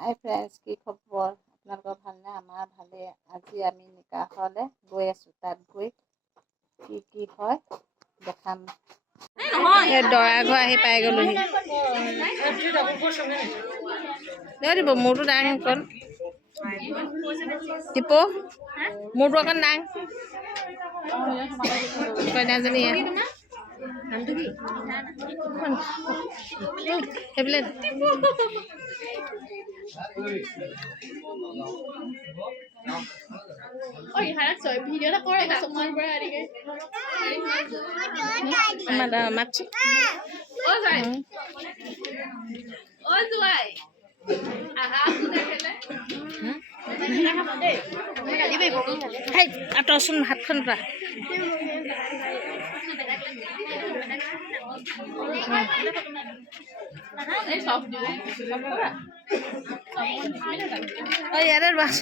হাই friends, কি খবৰ? আপোনালোকৰ ভালনে? আমাৰ ভালে। আজি আমি নিকাহলৈ গৈ আছোঁ। তাত গৈ কি হয় দেখাম। দৰা ঘৰ আহি পাই গ'লোহি। দিব মূৰটো দাং অকণ টিপ মূৰটো অকণ দাং কইনাজনী সেইবিলাক আঁতৰচোন হাতখন পৰা ইয়াতে বাছ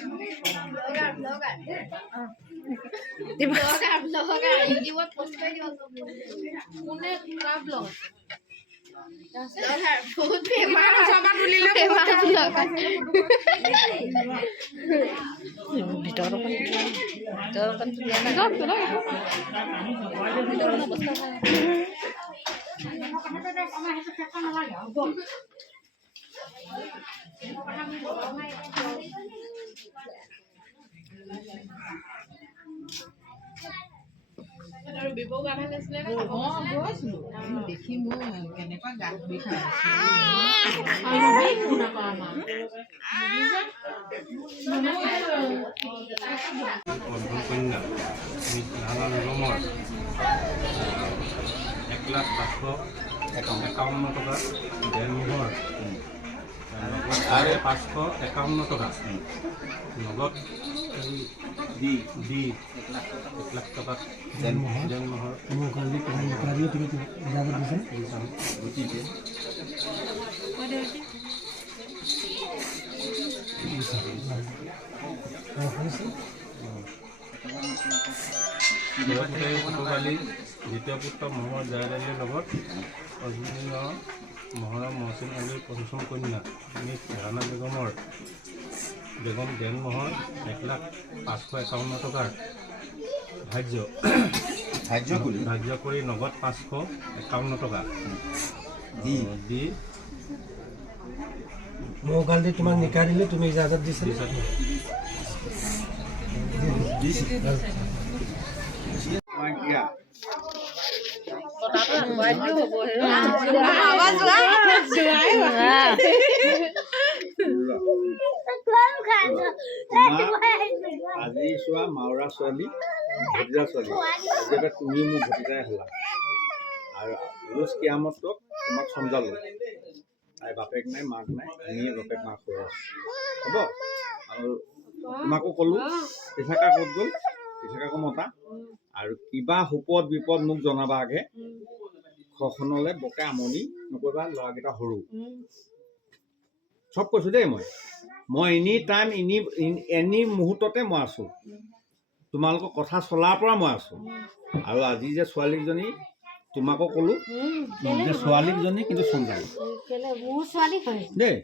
দেখি মোৰ কেনেকুৱা গাত কন্যা ধানা নিগমৰ 1,551 টকা ডেৰমোহৰ আৰু 551 টকা নগদ দি 1 লাখ টকা জন্মহৰ দ্বিতীয় পুত্ৰ মহম্মদ জাহেদ আলীৰ লগত অজমিনৰ মহৰম মহচিন আলীৰ পঞ্চম কন্যা মিছ ৰাণা বেগম জন্মহৰ 1,551 টকাৰ ধাৰ্য কৰি নগদ 551 টকা দি মোৰ কালি তোমাক নিকাহ দিলে তুমি ইজাজত দিছা আজি চোৱা মাউৰা ছোৱালী ভতিজা ছোৱালী একেবাৰে তুমিও মোৰ ভতিজাই হ'লা আৰু ৰোজ কিয়ামতক তোমাক চমজালো তাই বাপেক নাই মাক নাই আমিয়ে বাপেক মাক হৈ আছোঁ হ'ব আৰু তোমাকো ক'লোঁ পিঠাকা ক'ত গ'ল পিঠাকাকো মতা আৰু কিবা সুপদ বিপদ মোক জনাবা আগে ঘৰখনলৈ বকে আমনি নকৰিবা ল'ৰাকেইটা সৰু চব কৈছোঁ দেই মই এনি টাইম এনি মুহূৰ্ততে মই আছোঁ তোমালোকৰ কথা চলাৰ পৰা মই আছোঁ আৰু আজি যে ছোৱালীজনী তোমাকো ক'লোঁ যে ছোৱালীজনী কিন্তু চমজালো দেই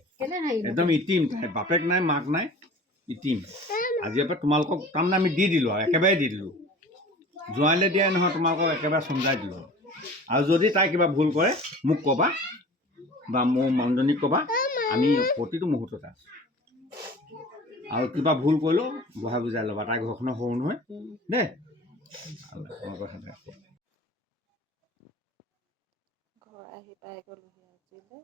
একদম ইটিম বাপেক নাই মাক নাই ইটিম আজিৰ পৰা তোমালোকক তাৰমানে আমি দি দিলোঁ আৰু একেবাৰে দি দিলোঁ জোৱাইলৈ দিয়াই নহয় তোমালোকক একেবাৰে চমজাই দিলোঁ আৰু যদি তাই কিবা ভুল কৰে মোক ক'বা বা মোৰ মানুহজনীক ক'বা আমি প্ৰতিটো মুহূৰ্ততে আছোঁ আৰু কিবা ভুল কৰিলেও বহাই বুজাই ল'বা তাই ঘৰখনৰ সৰু নহয় দেই ঘৰ আহি পাই গ'লোহি আজিলৈ